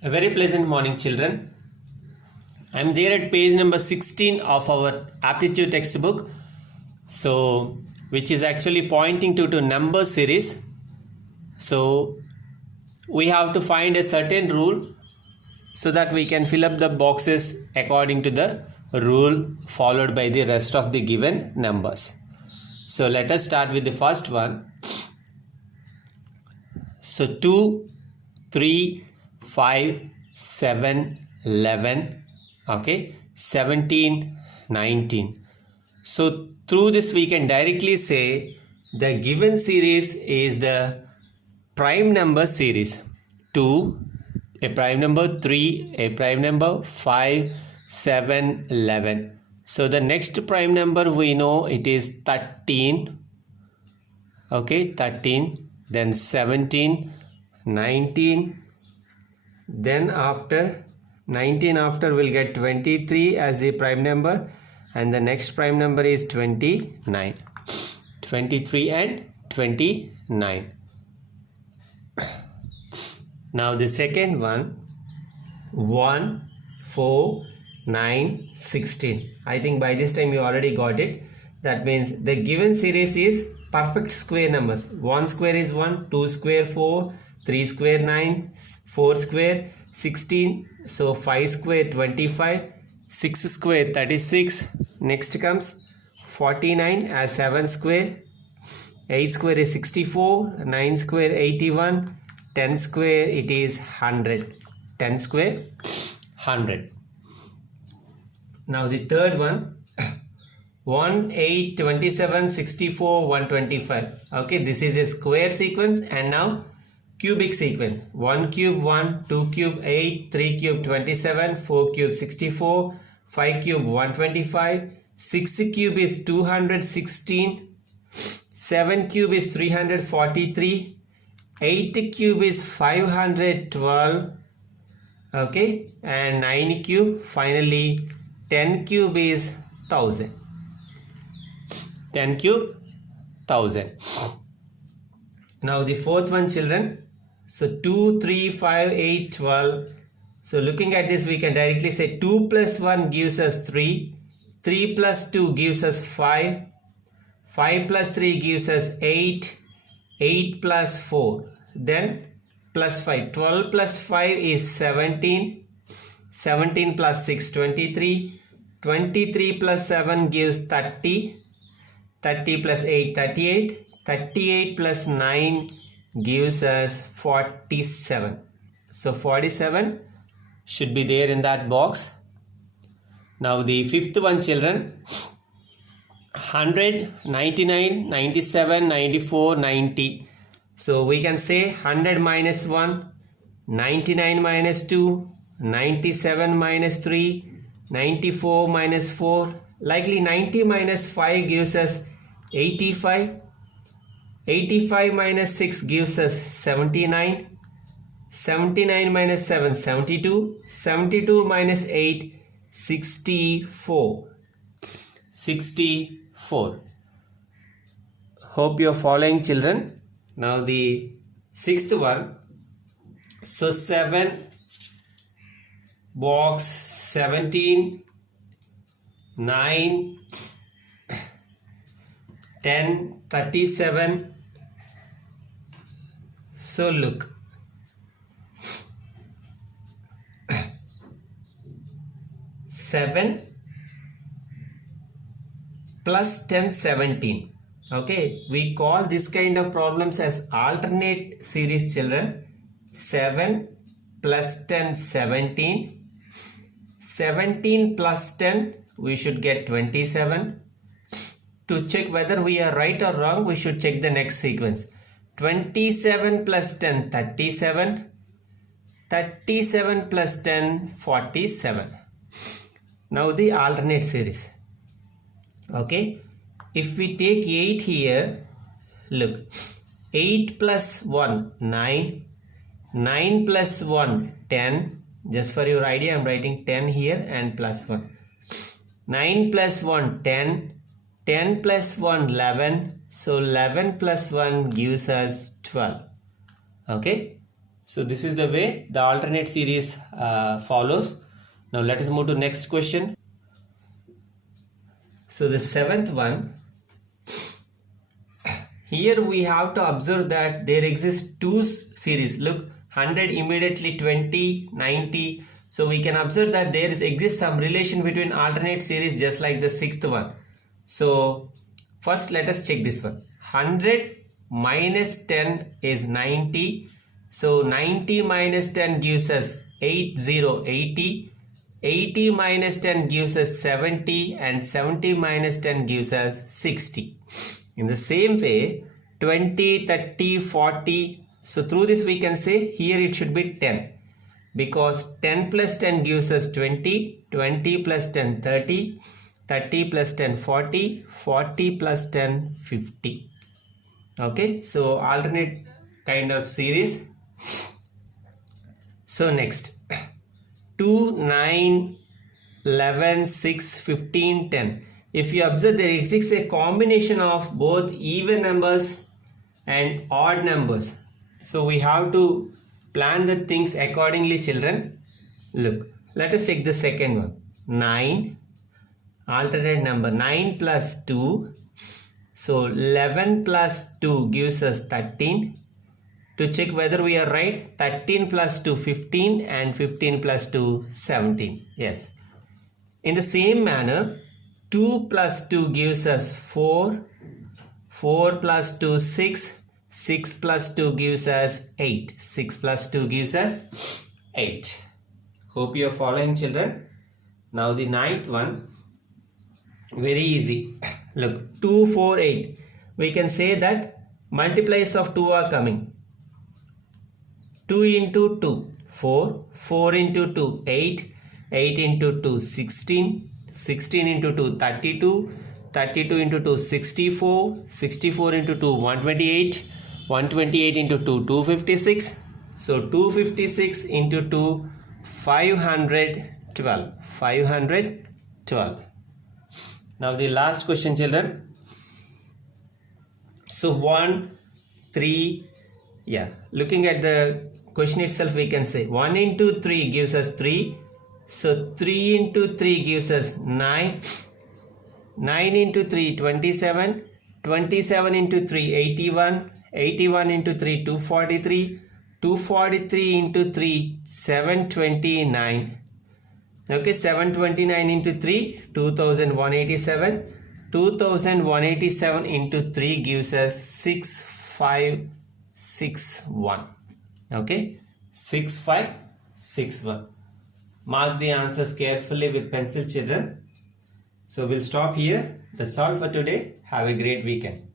A very pleasant morning, children. I am there at page number 16 of our aptitude textbook, so which is actually pointing to number series. So we have to find a certain rule so that we can fill up the boxes according to the rule followed by the rest of the given numbers. So let us start with the first one. So 2, 3, 5, 7, 11, okay, 17, 19. So through this we can directly say the given series is the prime number series. 2, a prime number, 3, a prime number, 5, 7, 11. So the next prime number we know it is 13, okay, 13, then 17, 19, then after 19 after we'll get 23 as the prime number, and the next prime number is 29. 23 and 29. Now the second one, 1, 4, 9, 16. I think by this time you already got it. That means the given series is perfect square numbers. 1 square is 1, 2 square 4, 3 square 9, 4 square 16, so 5 square 25, 6 square 36. Next comes 49 as 7 square, 8 square is 64, 9 square 81, 10 square it is 100. 10 square 100. Now the third one, 1, 8, 27, 64, 125. Okay, this is a square sequence, and now cubic sequence. 1 cube 1, 2 cube 8, 3 cube 27, 4 cube 64, 5 cube 125, 6 cube is 216, 7 cube is 343, 8 cube is 512, okay, and 9 cube, finally 10 cube is 1000. 10 cube 1000. Now the fourth one, children. So 2, 3, 5, 8, 12. So looking at this we can directly say 2 plus 1 gives us 3, 3 plus 2 gives us 5, 5 plus 3 gives us 8, 8 plus 4, then plus 5, 12 plus 5 is 17, 17 plus 6 23, 23 plus 7 gives 30, 30 plus 8 38, 38 plus 9 gives us 47. So 47 should be there in that box. Now the fifth one, children. 100, 99, 97, 94, 90. So we can say 100 minus 1, 99 minus 2, 97 minus 3, 94 minus 4. Likely 90 minus 5 gives us 85. 85 minus 6 gives us 79. 79 minus 7, 72. 72 minus 8, 64. 64. Hope you are following, children. Now the sixth one. So 7, box 17, 9, 10, 37. So look, 7 plus 10, 17. Okay, we call this kind of problems as alternate series, children. 7 plus 10, 17. 17 plus 10, we should get 27. To check whether we are right or wrong, we should check the next sequence. 27 plus 10, 37. 37 plus 10, 47. Now the alternate series. Okay, if we take 8 here, look, 8 plus 1, 9. 9 plus 1, 10. Just for your idea, I am writing 10 here and plus 1. 9 plus 1, 10. 10 plus 1, 11. So 11 plus 1 gives us 12. Okay. So this is the way the alternate series follows. Now let us move to next question. So the seventh one, here we have to observe that there exist two series. Look, 100 immediately 20, 90. So we can observe that there exists some relation between alternate series just like the sixth one. So first let us check this one. 100 minus 10 is 90. So 90 minus 10 gives us 80. 80 minus 10 gives us 70 and 70 minus 10 gives us 60. In the same way, 20, 30, 40. So through this we can say here it should be 10. Because 10 plus 10 gives us 20. 20 plus 10, 30. 30 plus 10, 40. 40 plus 10, 50. Okay, so alternate kind of series. So next, 2, 9, 11, 6, 15, 10. If you observe, there exists a combination of both even numbers and odd numbers. So we have to plan the things accordingly, children. Look, let us check the second one. 9, alternate number, 9 plus 2. So 11 plus 2 gives us 13. To check whether we are right, 13 plus 2, 15 and 15 plus 2, 17. Yes. In the same manner, 2 plus 2 gives us 4. 4 plus 2, 6. 6 plus 2 gives us 8. 6 plus 2 gives us 8. Hope you are following, children. Now the ninth one, very easy. Look, 2, 4, 8. We can say that multiplies of 2 are coming. 2 into 2, 4. 4 into 2, 8. 8 into 2, 16. 16 into 2, 32. 32 into 2, 64. 64 into 2, 128. 128 into 2, 256. So 256 into 2, 512. 512. Now the last question, children. So 1, 3. Yeah, looking at the question itself, we can say 1 into 3 gives us 3. So 3 into 3 gives us 9. 9 into 3, 27. 27 into 3, 81. 81 into 3, 243. 243 into 3, 729. Okay, 729 into 3, 2187. 2187 into 3 gives us 6561. Okay, 6561. Mark the answers carefully with pencil, children. So we'll stop here. That's all for today. Have a great weekend.